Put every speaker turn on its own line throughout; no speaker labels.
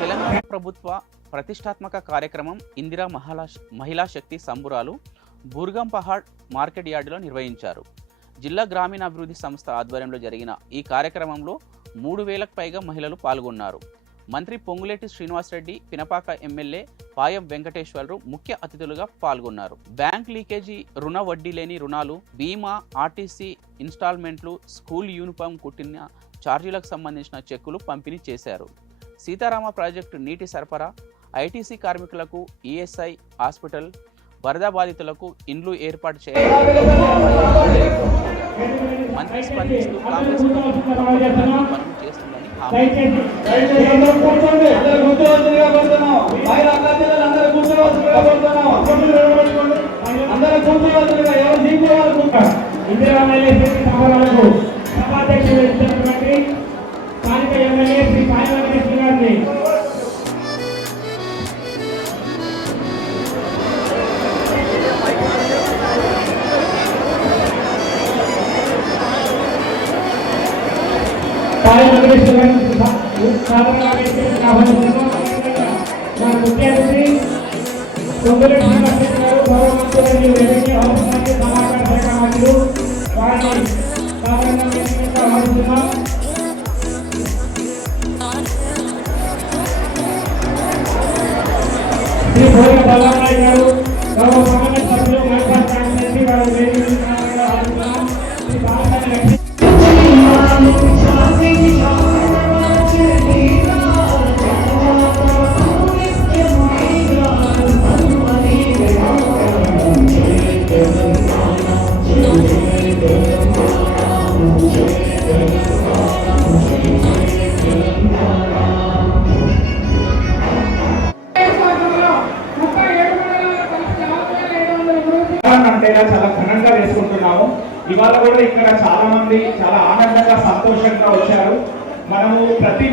తెలంగాణ ప్రభుత్వ ప్రతిష్టాత్మక కార్యక్రమం ఇందిరా మహిళా మహిళా శక్తి సంబురాలు బూర్గం పహాడ్ మార్కెట్ యార్డులో నిర్వహించారు. జిల్లా గ్రామీణాభివృద్ధి సంస్థ ఆధ్వర్యంలో జరిగిన ఈ కార్యక్రమంలో మూడు వేలకు పైగా మహిళలు పాల్గొన్నారు. మంత్రి పొంగులేటి శ్రీనివాసరెడ్డి పినపాక ఎమ్మెల్యే పాయం వెంకటేశ్వరరావు ముఖ్య అతిథులుగా పాల్గొన్నారు. బ్యాంక్ లీకేజీ రుణ వడ్డీ లేని రుణాలు బీమా ఆర్టీసీ ఇన్స్టాల్మెంట్లు స్కూల్ యూనిఫామ్ కుట్టిన ఛార్జీలకు సంబంధించిన చెక్కులు పంపిణీ చేశారు. సీతారామ ప్రాజెక్టు నీటి సరఫరా ఐటీసీ కార్మికులకు ఈఎస్ఐ హాస్పిటల్ వరద బాధితులకు ఇండ్లు ఏర్పాటు చేయాలని మంత్రి స్పందిస్తూ కాంగ్రెస్
స్థానిక ఎమ్మెల్యే శ్రీ సాయి వెంకటేశ్వర గారిని.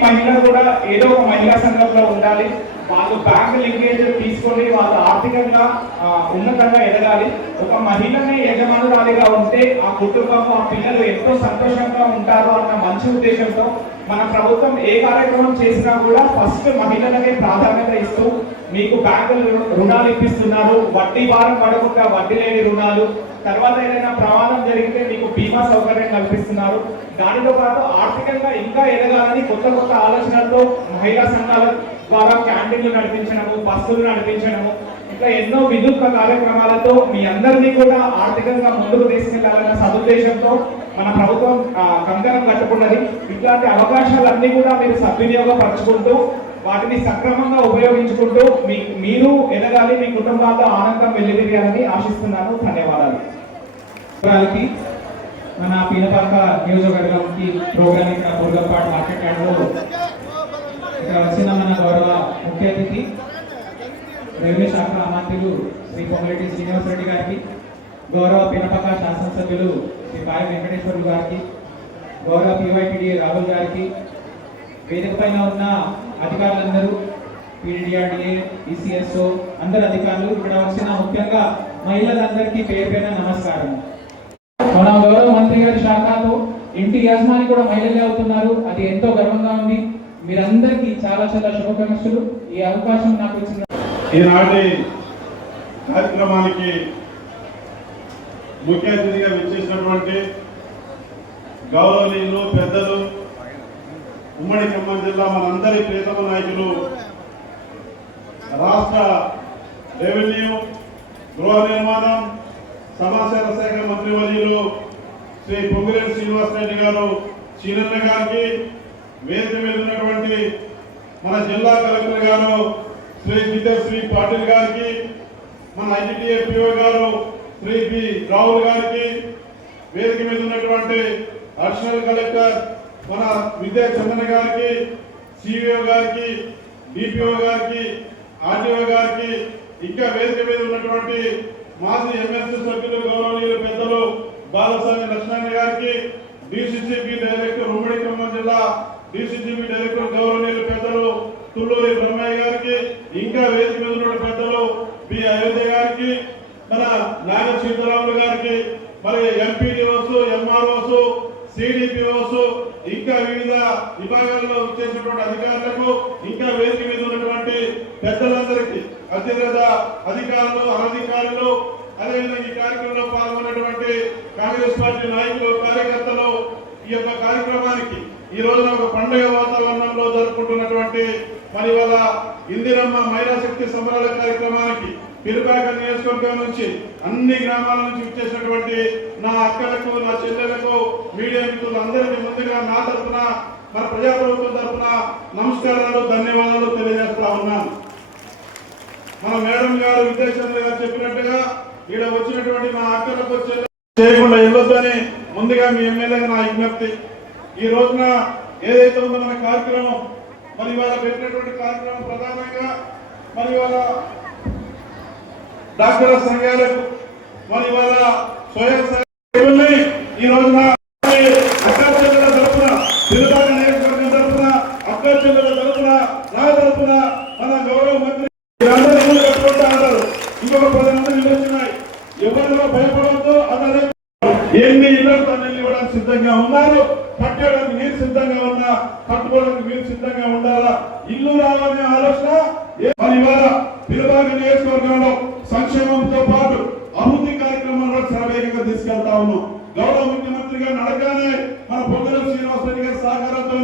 మహిళ కూడా ఏదో ఒక మహిళా సంఘంలో ఉండాలి. వాళ్ళు బ్యాంక్ లింకేజ్ తీసుకొని వాళ్ళు ఆర్థికంగా ఉన్నతంగా ఎదగాలి. ఒక మహిళనే యజమానురాలిగా ఉంటే ఆ కుటుంబం ఆ పిల్లలు ఎంతో సంతోషంగా ఉంటారు అన్న మంచి ఉద్దేశంతో మన ప్రభుత్వం ఏ కార్యక్రమం చేసినా కూడా ఫస్ట్ మహిళలకే ప్రాధాన్యత ఇస్తూ మీకు బ్యాంకులు రుణాలు ఇప్పిస్తున్నారు వడ్డీ భారం పడకుండా వడ్డీ లేని రుణాలు. తర్వాత ఏదైనా ప్రమాదం జరిగితే మీకు బీమా సౌకర్యం కల్పిస్తున్నారు. దానితో పాటు ఆర్థికంగా ఇంకా ఎదగాలని కొత్త కొత్త ఆలోచనలతో మహిళా సంఘాల ద్వారా క్యాంటీన్లు నడిపించడము బస్సులు నడిపించడము ఇట్లా ఎన్నో వినూత్న కార్యక్రమాలతో మీ అందరినీ కూడా ఆర్థికంగా ముందుకు తీసుకెళ్ళాలన్న సదుద్దేశంతో మన ప్రభుత్వం కంకణం కట్టుకున్నది. ఇట్లాంటి అవకాశాలన్నీ కూడా మీరు సద్వినియోగపరచుకుంటూ వాటిని సక్రమంగా ఉపయోగించుకుంటూ మీ మీరు ఎదగాలి మీ కుటుంబాల్లో ఆనందం వెళ్ళిదిరియాలని ఆశిస్తున్నాను. ధన్యవాదాలు.
వివరాలకి మన పీనపాక నియోజకవర్గంకి ప్రోగ్రామ్ ఇక్కడ పూర్గంపాడు మార్కెట్ యార్డ్లో ఇక్కడ వచ్చిన మన గౌరవ ముఖ్య అతిథి రెవెన్యూ శాఖ మంత్రులు శ్రీ పొంగులేటి శ్రీనివాస్ రెడ్డి గారికి గౌరవ పినపక శాసనసభ్యులు శ్రీ బాయి వెంకటేశ్వర్లు గారికి గౌరవ పివైటిడి రాహుల్ గారికి వేదిక పైన ఉన్న అధికారులందరూ పీడిఆర్డిఏ ఈసీఎస్ఓ అందరు అధికారులు ఇక్కడ వచ్చిన ముఖ్యంగా మహిళలందరికీ పేరు పైన నమస్కారం. మన గౌరవ మంత్రి గారి శాఖతో ఇంటి యజమాని కూడా మహిళలే అవుతున్నారు. అది ఎంతో గర్వంగా ఉంది. మీరందరికీ చాలా చాలా శుభాకాంక్షలు ఈ అవకాశం నాకు ఇచ్చిన
ఈనాటి కార్యక్రమానికి ముఖ్య అతిథిగా విచ్చేసినటువంటి గౌరవనీయులు పెద్దలు ఉమ్మడి ఖమ్మం జిల్లా మనందరి ప్రియతమ నాయకులు. రాష్ట్ర రెవెన్యూ గృహ నిర్మాణం సమాచార శాఖ మంత్రివర్యులు శ్రీ పొంగిరెడ్డి శ్రీనివాసరెడ్డి గారు శ్రీనన్న గారికి వేదిక మీద ఉన్నటువంటి మన జిల్లా కలెక్టర్ గారు శ్రీ విద్యశ్రీ శ్రీ పాటిల్ గారికి మన ఐటీఏపీఓ గారు శ్రీ పి రాహుల్ గారికి వేదిక మీద ఉన్నటువంటి అడిషనల్ కలెక్టర్ మన విద్యా చందన గారికి సిఇఓ గారికి డిపిఓ గారికి ఆర్టీఓ గారికి ఇంకా వేదిక మీద ఉన్నటువంటి మాజీ ఎమ్మెల్సీ సభ్యులు గౌరవనీయులు పెద్దలు బాలస్వామి లక్ష్మణ గారికి డిసిసిబి డైరెక్టర్ ఉమ్మడి ఖమ్మం జిల్లా డిసిసిబి డైరెక్టర్ గౌరవనీయులు పెద్దలు తుళ్ళూరి బ్రహ్మయ్య గారికి ఇంకా వేదిక మీద ఉన్న పెద్దలు బి అయోధ్య గారికి మన నాగ సీతారాములు గారికి మరి ఎంపీడీఓస్ ఎంఆర్ఓస్
సిడిపిఓస్ ఇంకా వివిధ విభాగాల్లో చేసినటువంటి అధికారులకు ఇంకా వేదిక మీద ఉన్నటువంటి పెద్దలందరికీ అత్యధిక అధికారులు అనధికారులు అదేవిధంగా ఈ కార్యక్రమంలో పాల్గొన్నటువంటి కాంగ్రెస్ పార్టీ నాయకులు కార్యకర్తలు ఈ యొక్క కార్యక్రమానికి ఈ రోజున ఒక పండుగ వాతావరణంలో జరుపుకుంటున్నటువంటి మరి వాళ్ళ ఇందిరమ్మ మహిళా శక్తి సంబరాల కార్యక్రమానికి పిలుపాక నియోజకవర్గం నుంచి అన్ని గ్రామాల నుంచి వచ్చేసినటువంటి నా అక్కలకు నా చెల్లెలకు మీడియా మిత్రులందరికీ ముందుగా నా తరఫున మన ప్రజాప్రభుత్వం తరఫున నమస్కారాలు ధన్యవాదాలు తెలియజేస్తా ఉన్నాను. మన మేడం గారు విద్యాచంద్ర గారు చెప్పినట్టుగా ఇక్కడ వచ్చినటువంటి మా అక్కలకు చేయకుండా వెళ్ళొద్దని ముందుగా మీ ఎమ్మెల్యేగా నా విజ్ఞప్తి. ఈ రోజున ఏదైతే ఉందో మన కార్యక్రమం మరి వాళ్ళ పెట్టినటువంటి కార్యక్రమం ప్రధానంగా మరి వాళ్ళ డాక్టర్ సంఘాలకు మరి ఇవాళ స్వయం ఈ రోజున అక్క తరఫున తరపున తిరుపతి నియోజకవర్గం తరపున అక్క చెల్లెల నా తరఫున మన గౌరవ మంత్రి వీళ్ళందరూ కట్టుకుంటా ఇంకొక పది మంది ఇల్లు వచ్చినాయి ఎవరిలో భయపడవద్దు అలాగే ఎన్ని ఇళ్ళకు తను ఇవ్వడానికి సిద్ధంగా ఉన్నారు? కట్టడానికి మీరు సిద్ధంగా ఉన్నా కట్టుకోవడానికి మీరు సిద్ధంగా ఉండాలా? ఇల్లు రావాలనే ఆలోచన ఏ- ఇవాళ తిరుపతి నియోజకవర్గంలో సంక్షేమంతో పాటు అభివృద్ధి కార్యక్రమాలను శరవేగంగా తీసుకెళ్తా ఉన్నాం. గౌరవ ముఖ్యమంత్రిగా నడగానే మన పొంగల శ్రీనివాస రెడ్డి గారి సహకారంతో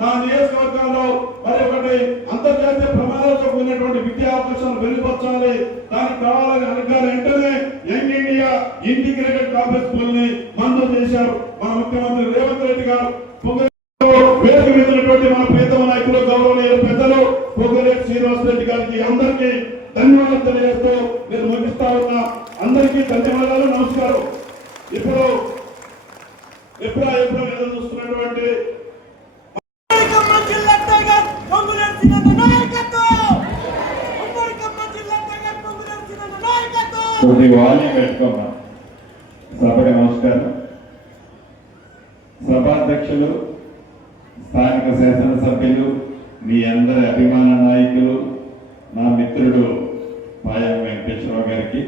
నా నియోజకవర్గంలో మరి ఒకటి అంతర్జాతీయ ప్రమాదాలతో కూడినటువంటి విద్యా అవకాశాలు వెలువచ్చాలి దానికి కావాలని అనగా వెంటనే యంగ్ ఇండియా ఇంటిగ్రేటెడ్ కాంగ్రెస్ స్కూల్ని మంజూరు చేశారు. మన ముఖ్యమంత్రి రేవంత్ రెడ్డి గారు వేదిక మీద మన ప్రీతమ నాయకులు గౌరవనీయులు పెద్దలు పొంగలేటి శ్రీనివాస రెడ్డి గారికి అందరికీ తెలియజేస్తూ నేను ముగిస్తా ఉన్నా. అందరికీ ధన్యవాదాలు నమస్కారం. ఇప్పుడు ఎప్పుడా ఎప్పుడా ఎదురు చూస్తున్నటువంటి కొద్ది వాల్యూమ్ పెట్టుకోమ్మా సభకి నమస్కారం. సభాధ్యక్షులు స్థానిక శాసనసభ్యులు మీ అందరి అభిమాన నాయకులు నా మిత్రుడు మాయా వెంకటేశ్వరరావు గారికి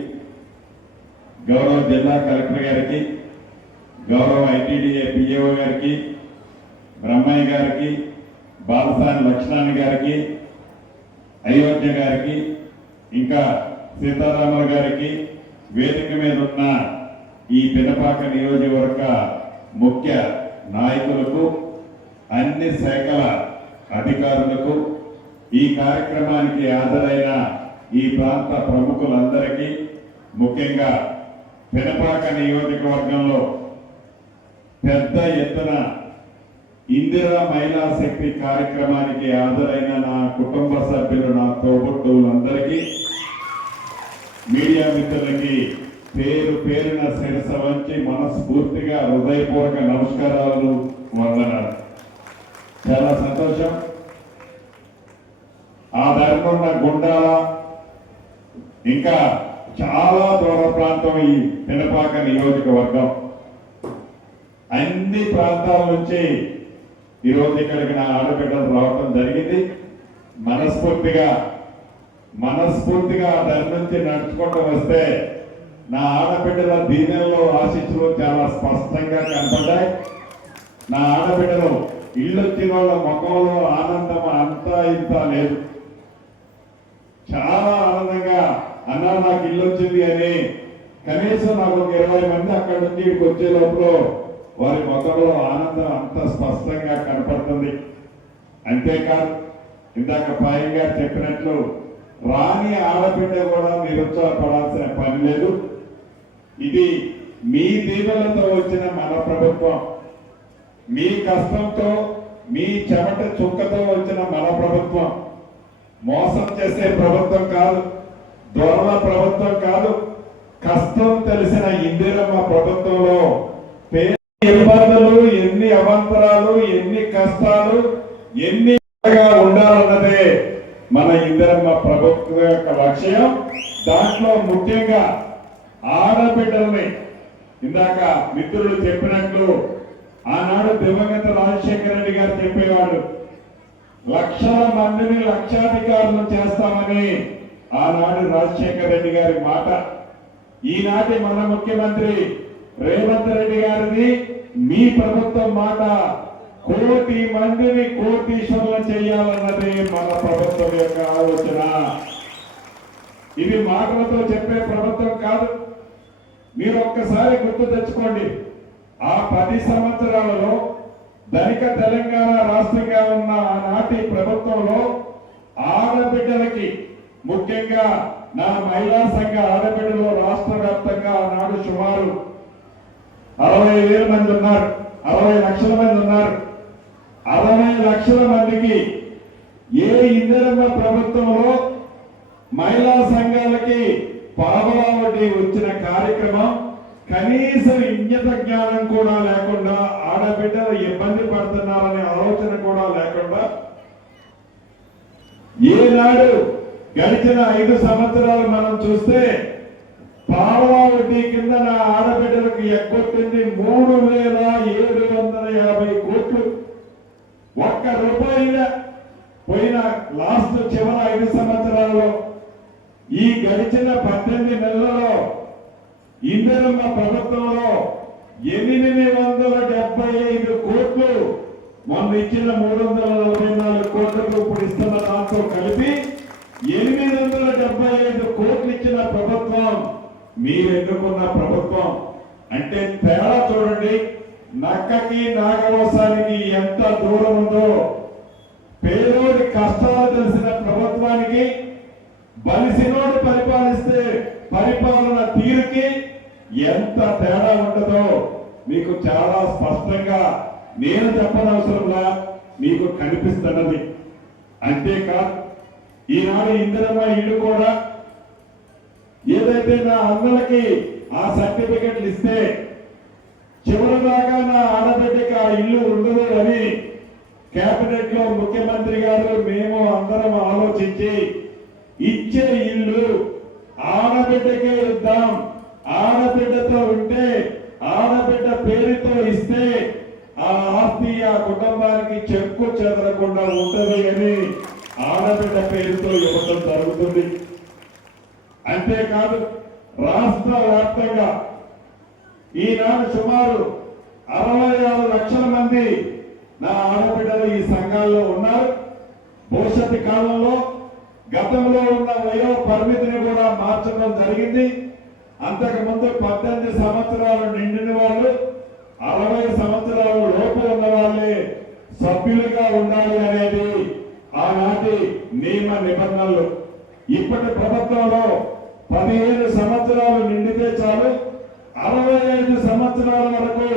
గౌరవ జిల్లా కలెక్టర్ గారికి గౌరవ ఐటీడీఏ పిఏఓ గారికి బ్రహ్మయ్య గారికి బాలసాని లక్ష్మణ్ గారికి అయోధ్య గారికి ఇంకా సీతారామరావు గారికి వేదిక మీద ఉన్న ఈ పినపాక నియోజకవర్గ ముఖ్య నాయకులకు అన్ని శాఖల అధికారులకు ఈ కార్యక్రమానికి హాజరైన ఈ ప్రాంత ప్రముఖులందరికీ ముఖ్యంగా పెనపాక నియోజకవర్గంలో పెద్ద ఎత్తున ఇందిరా మహిళా శక్తి కార్యక్రమానికి హాజరైన నా కుటుంబ సభ్యులు నా తోబుట్టువులందరికీ మీడియా మిత్రులకి పేరు పేరున శిరస వంచి మనస్ఫూర్తిగా హృదయపూర్వక నమస్కారాలు వందనాలు. చాలా సంతోషం. ఆ దారిలో ఉన్న గుండాల ఇంకా చాలా దూర ప్రాంతం ఈ పినపాక నియోజకవర్గం. అన్ని ప్రాంతాల నుంచి ఈరోజు ఇక్కడికి నా ఆడబిడ్డలు రావటం జరిగింది. మనస్ఫూర్తిగా మనస్ఫూర్తిగా దాని నుంచి నడుచుకుంటూ వస్తే నా ఆడబిడ్డల దీనిలో ఆశించలు చాలా స్పష్టంగా కనపడ్డాయి. నా ఆడబిడ్డలు ఇల్లు వచ్చిన వాళ్ళ ముఖంలో ఆనందం అంతా ఇంత లేదు. చాలా ఆనందంగా అన్నా నాకు ఇల్లు వచ్చింది అని కనీసం నాకు ఒక ఇరవై మంది అక్కడి నుంచి ఇక్కడికి వచ్చే లోపల వారి ముఖంలో ఆనందం అంత స్పష్టంగా కనపడుతుంది. అంతేకాదు ఇందాక పాయం గారు చెప్పినట్లు రాని ఆడబిడ్డ కూడా నిరుత్సాహపడాల్సిన పని లేదు. ఇది మీ దీవెలతో వచ్చిన మన ప్రభుత్వం. మీ కష్టంతో మీ చెమట చుక్కతో వచ్చిన మన ప్రభుత్వం. మోసం చేసే ప్రభుత్వం కాదు. దొరల ప్రభుత్వం కాదు కష్టం తెలిసిన ఇందిరమ్మ ప్రభుత్వంలో ఇబ్బందులు ఎన్ని అవంతరాలు ఎన్ని కష్టాలు ఎన్ని ఉండాలన్నదే మన ఇందిరమ్మ ప్రభుత్వం యొక్క లక్ష్యం. దాంట్లో ముఖ్యంగా ఆడబిడ్డల్ని ఇందాక మిత్రులు చెప్పినట్లు ఆనాడు దివంగత రాజశేఖర రెడ్డి గారు చెప్పేవాడు లక్షల మందిని లక్షాధికారులు చేస్తామని ఆనాడు రాజశేఖర రెడ్డి గారి మాట ఈనాటి మన ముఖ్యమంత్రి రేవంత్ రెడ్డి గారిది మీ ప్రభుత్వం మాట కోటి మందిని కోటీశ్వరులు చేయాలన్నది మన ప్రభుత్వం యొక్క ఆలోచన. ఇది మాటలతో చెప్పే ప్రభుత్వం కాదు. మీరు ఒక్కసారి గుర్తు తెచ్చుకోండి. ఆ పది సంవత్సరాలలో ధనిక తెలంగాణ రాష్ట్రంగా ఉన్న ఆనాటి ప్రభుత్వంలో ఆడబిడ్డలకి ముఖ్యంగా నా మహిళా సంఘ ఆడబిడ్డలో రాష్ట్ర వ్యాప్తంగా ఆనాడు సుమారు అరవై వేల మంది ఉన్నారు. అరవై లక్షల మంది ఉన్నారు. అరవై లక్షల మందికి ఏ ఇందిరమ్మ ప్రభుత్వంలో మహిళా సంఘాలకి పావలా వడ్డీ వచ్చిన కార్యక్రమం కనీసం ఇంజత జ్ఞానం కూడా లేకుండా ఆడబిడ్డలు ఇబ్బంది పడుతున్నారనే ఆలోచన కూడా లేకుండా ఏనాడు గడిచిన ఐదు సంవత్సరాలు మనం చూస్తే పావలా వడ్డీ కింద నా ఆడబిడ్డలకు ఎగ్గొట్టింది మూడు వేల ఏడు వందల యాభై కోట్లు. ఒక్క రూపాయిగా పోయిన లాస్ట్ చివరి ఐదు సంవత్సరాల్లో ఈ గడిచిన పద్దెనిమిది నెలలలో ఇందిరమ్మ ప్రభుత్వంలో ఎనిమిది వందల డెబ్బై ఐదు కోట్లు మొన్న ఇచ్చిన మూడు వందల నలభై నాలుగు కోట్లకు ఇప్పుడు ఇస్తున్న దాంతో కలిపి ఎనిమిది వందల డెబ్బై ఐదు కోట్లు ఇచ్చిన ప్రభుత్వం మీరు ఎన్నుకున్న ప్రభుత్వం అంటే తేడా చూడండి. నక్కకి నాగవసానికి ఎంత దూరం ఉందో పేదోడి కష్టాలు తెలిసిన ప్రభుత్వానికి బలిసినోడు పరిపాలిస్తే పరిపాలన తీరుకి ఎంత తేడా ఉంటుందో మీకు చాలా స్పష్టంగా నేను చెప్పనవసరంలా మీకు కనిపిస్తున్నది. అంతేకాదు ఈనాడు ఇందిరమ్మ ఇల్లు కూడా ఏదైతే నా అన్నలకి ఆ సర్టిఫికెట్లు ఇస్తే చివరిదాకా నా ఆడబిడ్డకి ఆ ఇల్లు ఉండదు అని కేబినెట్లో ముఖ్యమంత్రి గారు మేము అందరం ఆలోచించి ఇచ్చే ఇల్లు ఆడబిడ్డకే ఇద్దాం. ఆడబిడ్డతో ఉంటే ఆడబిడ్డ పేరుతో ఇస్తే ఆ ఆస్తి ఆ కుటుంబానికి చెక్కు చెదరకుండా ఉంటది అని ఆడబిడ్డ పేరుతో ఇవ్వడం జరుగుతుంది. అంతేకాదు రాష్ట్ర వ్యాప్తంగా ఈనాడు సుమారు అరవై ఆరు లక్షల మంది నా ఆడబిడ్డలు ఈ సంఘాల్లో ఉన్నారు. భవిష్యత్తు కాలంలో గతంలో ఉన్న వయో పరిమితిని కూడా మార్చడం జరిగింది. అంతకు ముందు పద్దెనిమిది సంవత్సరాలు నిండిన వాళ్ళు అరవై సంవత్సరాల లోపు ఉన్న వాళ్ళే సభ్యులుగా ఉండాలి అనేది ఆనాటి నియమ నిబంధనలు. ఇప్పటి ప్రభుత్వంలో పదిహేను సంవత్సరాలు నిండితే చాలు అరవై ఐదు సంవత్సరాల వరకు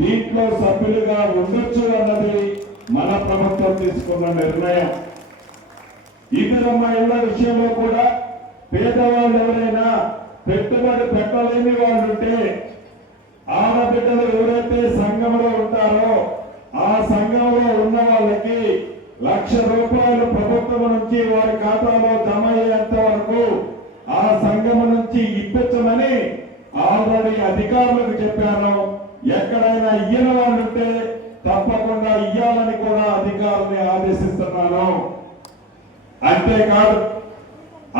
దీంట్లో సభ్యులుగా ఉండొచ్చు అన్నది మన ప్రభుత్వం తీసుకున్న నిర్ణయం. ఇతరమ్మ ఇళ్ళ విషయంలో కూడా పేదవాళ్ళు ఎవరైనా పెట్టుబడి పెట్టలేని వాళ్ళు ఉంటే ఆడబిడ్డలు ఎవరైతే సంఘంలో ఉంటారో ఆ సంఘంలో ఉన్న వాళ్ళకి లక్ష రూపాయలు నుంచి వారి ఖాతాలో జమ అయ్యేంత వరకు ఆ సంఘం నుంచి ఇప్పించమని ఆల్రెడీ అధికారులకు చెప్పాను. ఎక్కడైనా ఇయ్యని వాళ్ళు ఉంటే తప్పకుండా ఇయ్యాలని కూడా అధికారుల్ని ఆదేశిస్తున్నాను. అంతేకాదు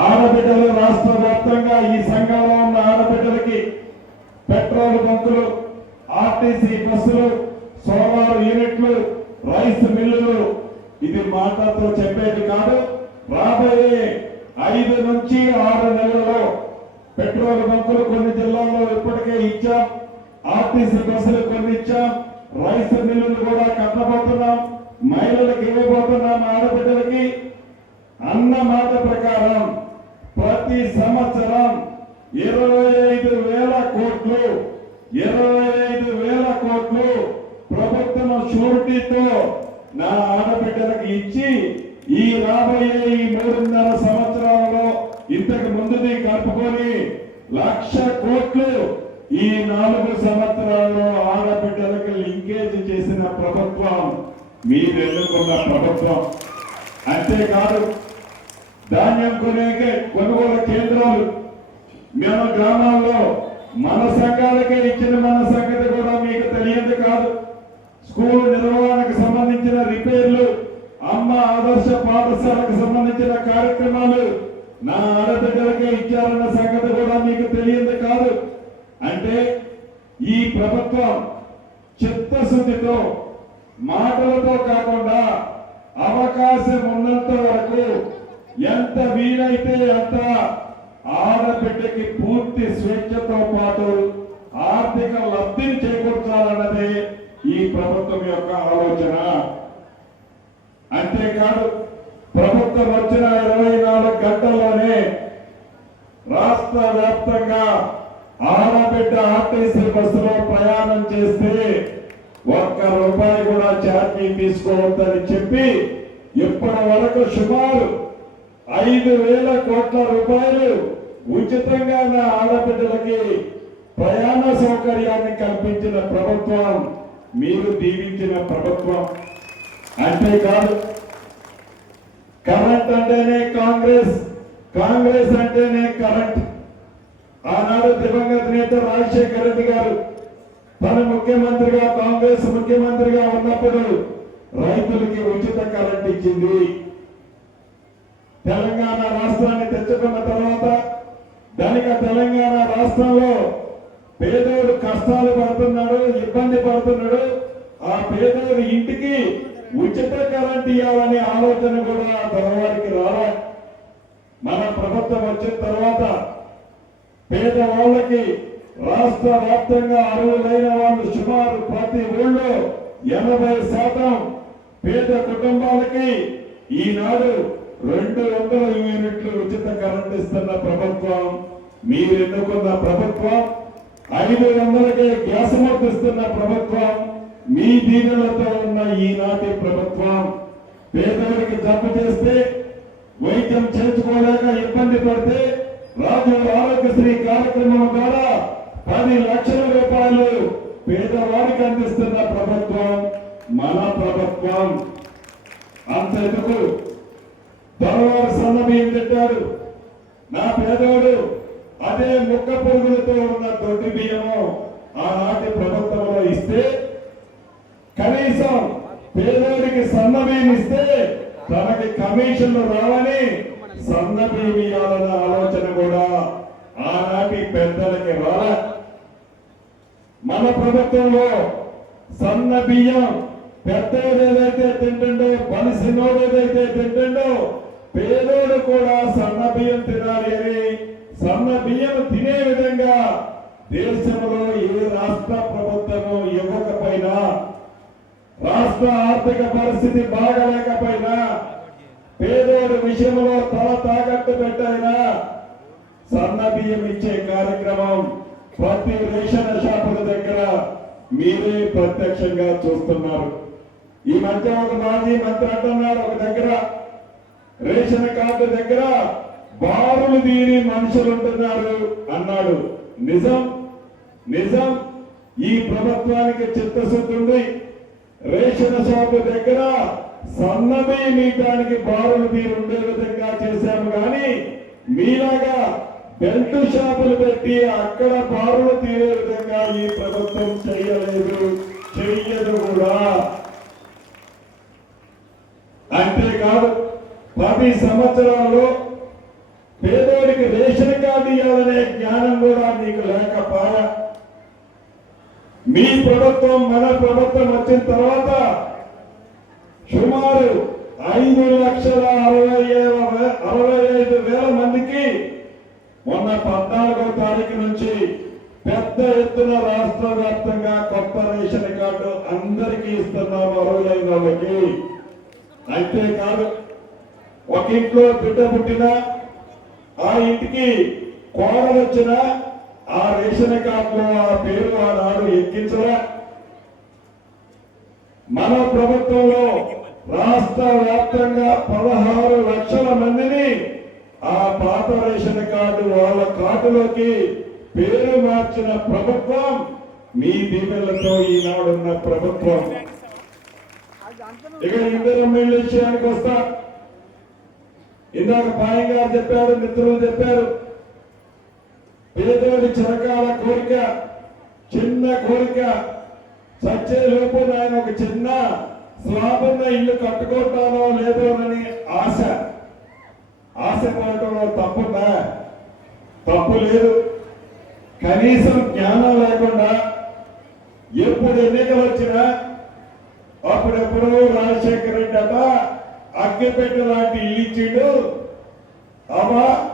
ఆడబిడ్డలు రాష్ట్ర వ్యాప్తంగా ఈ సంఘంలో ఉన్న ఆడబిడ్డలకి పెట్రోల్ బంకులు ఆర్టీసీ బస్సులు సోలార్ యూనిట్లు రైస్ మిల్లులు ఇది మాటలతో చెప్పేది కాదు. రాబోయే ఐదు నుంచి ఆరు నెలల్లో పెట్రోల్ బంకులు కొన్ని జిల్లాల్లో ఇప్పటికే ఇచ్చాం. ఆర్టీసీ బస్సులు కొన్ని ఇచ్చాం. రైస్ మిల్లులు కూడా కట్టబోతున్నాం. మహిళలకు ఇవ్వబోతున్నాం ఆడబిడ్డలకి. అన్న మాట ప్రకారం ప్రతి సంవత్సరం ఇరవై ఐదు వేల కోట్లు ఇరవై ఐదు వేల కోట్లు ప్రభుత్వం షూరిటీతో నా ఆడబిడ్డలకు ఇచ్చి ఈ రాబోయే ఈ మూడున్నర సంవత్సరాలలో ఇంతకు ముందుది కలుపుకొని లక్ష కోట్లు ఈ నాలుగు సంవత్సరాల్లో ఆడబిడ్డలకు లింకేజ్ చేసిన ప్రభుత్వం మీరు ఎన్నుకున్న ప్రభుత్వం. అంతేకాదు ధాన్యం కొనే కొనుగోలు కేంద్రాలు. మేము గ్రామాల్లో మన సంఘాలకే ఇచ్చిన మన సంగతి కూడా మీకు తెలియదు కాదు. స్కూల్ నిర్వహణకు సంబంధించిన రిపేర్లు అమ్మ ఆదర్శ పాఠశాలకు సంబంధించిన కార్యక్రమాలు నా ఆడబిడ్డలకే ఇచ్చారన్న సంగతి కూడా మీకు తెలియదు కాదు. అంటే ఈ ప్రభుత్వం చిత్తశుద్ధితో మాటలతో కాకుండా అవకాశం ఉన్నంత వరకు ఎంత వీలైతే అంత ఆడబిడ్డకి పూర్తి స్వేచ్ఛతో పాటు ఆర్థిక లబ్ధిని చేకూర్చాలన్నదే ఈ ప్రభుత్వం యొక్క ఆలోచన. అంతేకాదు ప్రభుత్వం వచ్చిన ఇరవై నాలుగు గంటల్లోనే రాష్ట్ర వ్యాప్తంగా ఆడబిడ్డ ఆర్టీసీ బస్సులో ప్రయాణం చేస్తే ఒక్క రూపాయి కూడా ఛార్జీ తీసుకోవద్దని చెప్పి ఇప్పటి వరకు సుమారు ఐదు వేల కోట్ల రూపాయలు ఉచితంగా నా ఆడబిడ్డలకి ప్రయాణ సౌకర్యాన్ని కల్పించిన ప్రభుత్వం మీరు దీవించిన ప్రభుత్వం. అంతేకాదు కరెంట్ అంటేనే కాంగ్రెస్ కాంగ్రెస్ అంటేనే కరెంట్. ఆనాడు దివంగత నేత రాజశేఖర రెడ్డి గారు తన ముఖ్యమంత్రిగా కాంగ్రెస్ ముఖ్యమంత్రిగా ఉన్నప్పుడు రైతులకి ఉచిత కరెంట్ ఇచ్చింది. తెలంగాణ రాష్ట్రాన్ని తెచ్చుకున్న తర్వాత దానిక తెలంగాణ రాష్ట్రంలో పేదోడు కష్టాలు పడుతున్నాడు ఇబ్బంది పడుతున్నాడు. ఆ పేదోడు ఇంటికి ఉచిత కరెంట్ ఇవ్వాలనే ఆలోచన కూడా ఆ తరవారికి మన ప్రభుత్వం వచ్చిన తర్వాత పేదవాళ్ళకి రాష్ట్ర వ్యాప్తంగా అర్హులైన వాళ్ళు సుమారు ప్రతి ఊళ్ళో ఎనభై శాతం పేద కుటుంబాలకి ఈనాడు రెండు వందల యూనిట్లు ఉచిత కరెంట్ ఇస్తున్న ప్రభుత్వం. మీరు ఎన్నుకున్న ప్రభుత్వం? ఐదు వందలకే గ్యాస్ ఇస్తున్న ప్రభుత్వం. మీ దీనులతో ఉన్న ఈనాటి ప్రభుత్వం పేదవాడికి జబ్బు చేస్తే వైద్యం చేర్చుకోలేక ఇబ్బంది పడితే రాజు ఆరోగ్యశ్రీ కార్యక్రమం ద్వారా పది లక్షల రూపాయలు పేదవారికి అందిస్తున్న ప్రభుత్వం మన ప్రభుత్వం. అంతెందుకు దొరవారు సన్న తింటారు నా పేదోడు అదే ముక్క పురుగులతో ఉన్న దొడ్డి బియ్యము ఆనాటి ప్రభుత్వంలో ఇస్తే కనీసం పేదోడికి సన్న ఇస్తే తనకి కమిషన్లు రావని సన్న బియ్యం ఇవ్వాలన్న ఆలోచన కూడా ఆనాటి పెద్దలకి రా మన ప్రభుత్వంలో సన్న బియ్యం పెద్ద ఏదైతే తింటుండో బలిసినోడు ఏదైతే తింటుండో పేదోడు కూడా సన్న బియ్యం తినాలి అని సన్న బియ్యం తినే విధంగా దేశంలో ఏ రాష్ట్ర ప్రభుత్వము ఇవ్వకపోయినా రాష్ట్ర ఆర్థిక పరిస్థితి బాగలేకపోయినా పేదోడి విషయంలో తల తాకట్టు పెట్టైనా సన్న బియ్యం ఇచ్చే కార్యక్రమం ప్రతి రేషన్ షాపుల దగ్గర మీరే ప్రత్యక్షంగా చూస్తున్నారు. ఈ మధ్య ఒక మాజీ మంత్రి అంటున్నారు ఒక దగ్గర రేషన్ కార్డు దగ్గర బారులు తీరి మనుషులు ఉంటున్నారు అన్నాడు. నిజం నిజం. ఈ ప్రభుత్వానికి చిత్తశుద్ధి ఉంది. రేషన్ షాపు దగ్గర సన్నమే మీటానికి బారులు తీరు ఉండే విధంగా చేశాము కానీ మీలాగా బెల్ట్ షాపులు పెట్టి అక్కడ బారులు తీరే విధంగా ఈ ప్రభుత్వం చేయలేదు చెయ్యదు కూడా. అంతేకాదు పది సంవత్సరాల్లో పేదోడికి రేషన్ కార్డు ఇవ్వాలనే జ్ఞానం కూడా మీకు లేకపోయా మీ ప్రభుత్వం మన ప్రభుత్వం వచ్చిన తర్వాత సుమారు ఐదు లక్షల అరవై అరవై ఐదు వేల మందికి మొన్న పద్నాలుగో తారీఖు నుంచి పెద్ద ఎత్తున రాష్ట్ర వ్యాప్తంగా కొత్త రేషన్ కార్డు అందరికీ ఇస్తున్నాం అరవై ఐదు వాళ్ళకి అంతేకాదు ఒక ఇంట్లో బిడ్డ పుట్టినా ఆ ఇంటికి కోడలు వచ్చినా ఆ రేషన్ కార్డులో ఆ పేరు ఆనాడు ఎక్కించరా? మన ప్రభుత్వంలో రాష్ట్ర వ్యాప్తంగా పదహారు లక్షల మందిని ఆ పాత రేషన్ కార్డు వాళ్ళ కార్డులోకి పేరు మార్చిన ప్రభుత్వం మీ దీవెలతో ఈనాడున్న ప్రభుత్వం. ఇక ఇద్దరు విషయానికి వస్తా. ఇందాక పాయం గారు చెప్పారు మిత్రులు చెప్పారు పేదోడి చిరకాల కోరిక చిన్న కోరిక. చచ్చే లోపు ఆయన ఒక చిన్న స్లాబ్ ఇల్లు కట్టుకుంటానో లేదోనని ఆశ. ఆశ పడటంలో తప్పుందా? తప్పు లేదు. కనీసం జ్ఞానం లేకుండా ఎప్పుడు ఎన్నికలు వచ్చినా అప్పుడెప్పుడు రాజశేఖర రెడ్డి అమ్మ అగ్గిపెట్టు లాంటి ఇల్లు ఇచ్చిండు. అమ్మా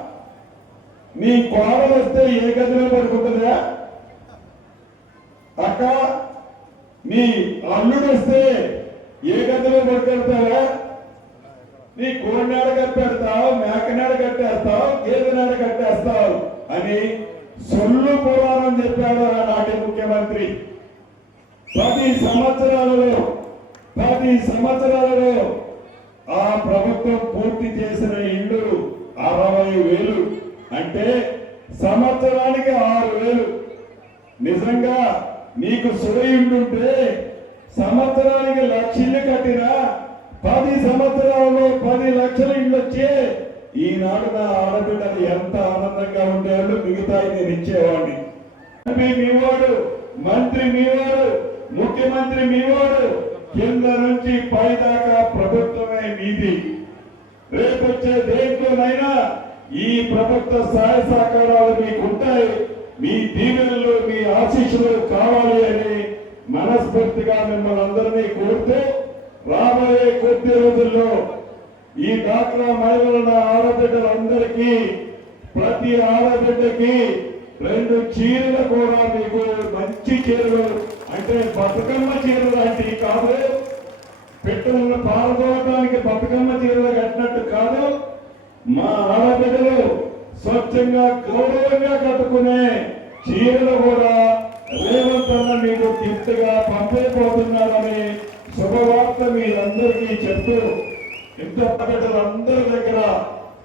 నీ కోడలు వస్తే ఏ గదిలో పడుకుంటుందా? అక్క నీ అల్లుడు వస్తే ఏ గదిలో పడుకెళ్తావా నీ కోడినాడ కట్టేస్తావు మేకనాడ కట్టేస్తావు గేదెనాడ కట్టేస్తావు అని సొల్లు పురాణం చెప్పాడు నాటి ముఖ్యమంత్రి. పది సంవత్సరాలలో పది సంవత్సరాలలో ఆ ప్రభుత్వం పూర్తి చేసిన ఇళ్ళు అరవై వేలు. అంటే సంవత్సరానికి ఆరు వేలు. నిజంగా నీకు సురయుంటుంటే సంవత్సరానికి లక్ష ఇల్లు కట్టినా పది సంవత్సరాల్లో పది లక్షల ఇల్లు వచ్చే ఈనాడు నా ఆడబిడ్డలు ఎంత ఆనందంగా ఉండేవాళ్ళు మిగతా నేను ఇచ్చేవాడిని. మీవాడు మంత్రి మీవాడు ముఖ్యమంత్రి మీవాడు కింద నుంచి పై దాకా ప్రభుత్వమే మీది. రేపొచ్చే దేంట్లోనైనా ఈ ప్రభుత్వ సహాయ సహకారాలు మీకుంటాయి మీ దీవెనలు మీ ఆశీస్సులు కావాలి అని మనస్ఫూర్తిగా మిమ్మల్ని అందరినీ కోరుతూ రాబోయే కొద్ది రోజుల్లో ఈ డాక్రా మహిళల ఆడబిడ్డలందరికీ ప్రతి ఆడబిడ్డకి రెండు చీరలు కూడా మీకు మంచి చీరలు అంటే బతుకమ్మ చీరలు లాంటివి కాదు. పెట్టుకున్న పాల్గొనడానికి బతుకమ్మ చీరలు కట్టినట్టు కాదు. మా ఆడబిడ్డలు స్వచ్ఛంగా గౌరవంగా కట్టుకునే చీరలు కూడా రేవంత్ అన్న మీకు గిఫ్ట్గా పంపైపోతున్నారని శుభవార్త మీరందరికీ చెప్తూ ఇంత అందరి దగ్గర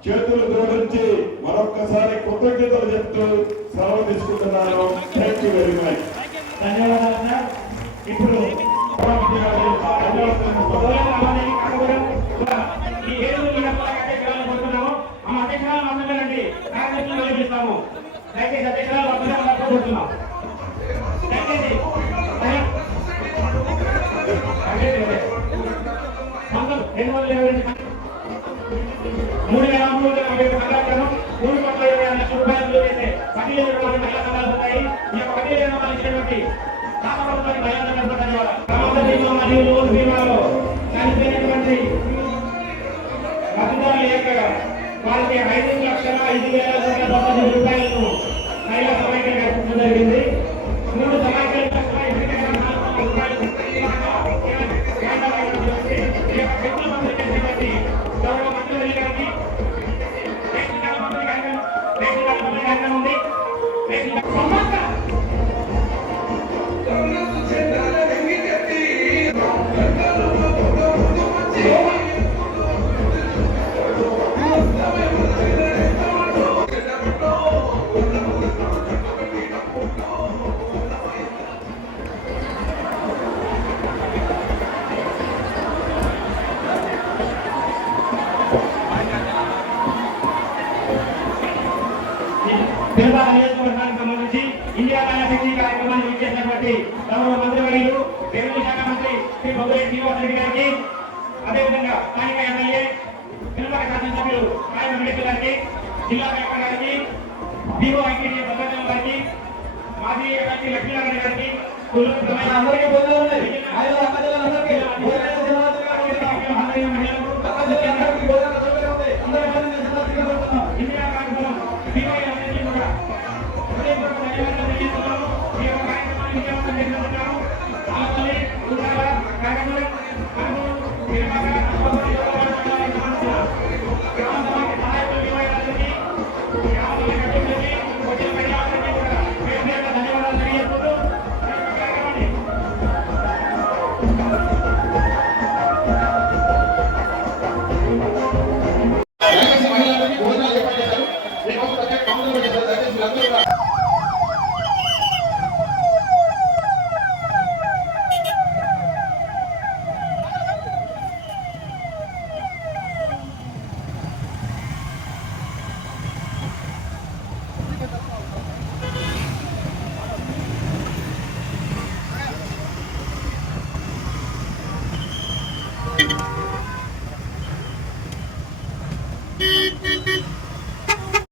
చేతులు జోడించి మరొక్కసారి కృతజ్ఞతలు చెప్తూ సెలవు తీసుకుంటున్నాను. థ్యాంక్ యూ వెరీ మచ్
ధన్యవాదాలు ఇప్పుడు కార్యదర్శులు వెలిగిస్తాము దయచేసి అధ్యక్షురాలు వద్దగా కోరుతున్నాం దయచేసి పంతొమ్మిది రెండు వందల ఇరవై రెండు మూడు వేల మూడు వందల నలభై ఐదు సంఘటనలు మూడు కోట్ల ఇరవై ఆరు లక్షల రూపాయలు చేసే పదిహేను మహిళా సంఘాలు ఉన్నాయి ఈ యొక్క పదిహేను ఇచ్చినటువంటి మహిళా ధన్యవాదాలు. బీమా మరియు లోన్ బీమాలో లబ్ధిదారుల యొక్క వాళ్ళకి ఐదు లక్షల ఐదు వేల నూట తొమ్మిది రూపాయలను మహిళా సమైక్యం కల్పించడం జరిగింది తిరుపతి నియోజకవర్గానికి సంబంధించి ఇండియా శక్తి కార్యక్రమాన్ని ఇచ్చేసినటువంటి గౌరవ మంత్రివర్యులు రెవెన్యూ శాఖ మంత్రి శ్రీ బొబ్బరెడ్డి శ్రీనివాస్ రెడ్డి గారికి అదేవిధంగా స్థానిక ఎమ్మెల్యే తిరుమల శాసనసభ్యులు రాయ వెంకటేశ్వర గారికి జిల్లా కలెక్టర్ గారికి డిఓ ఐటీడీ భద్రాచలం గారికి మాజీ ఎమ్మెల్సీ లక్ష్మీనారాయణ గారికి
అందరికీ